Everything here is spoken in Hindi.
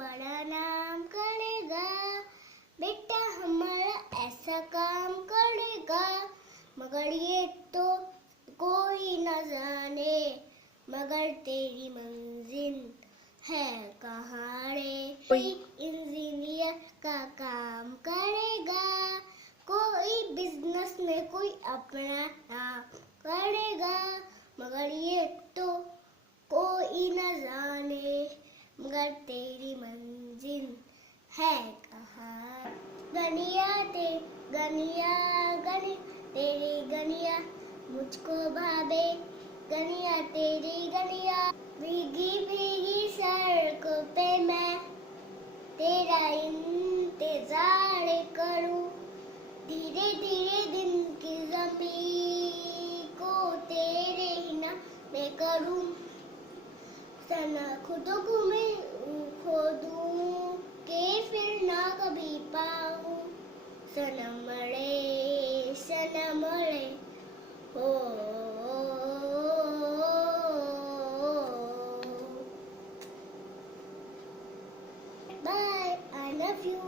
बड़ा नाम करेगा, बेटा हमारा ऐसा काम करेगा। मगर ये तो कोई न जाने, मगर तेरी मंजिल है कहाँ रे। कोई इंजीनियर का काम करेगा, कोई बिजनेस में कोई अपना नाम करेगा। मगर ये तो कोई न जाने, मगर तेरी मंजिल है कहाँ। गनिया गनिया तेरी गनिया मुझको भावे, गनिया तेरी गनिया। भीगी भीगी सड़कों पे मैं तेरा इंतजार करूं, धीरे धीरे दिन की ज़मीं को तेरे ही नाम करूं। सना खुद घूमे खोदूं के फिर ना कभी पाऊं, सनम रे हो। Bye, I love you.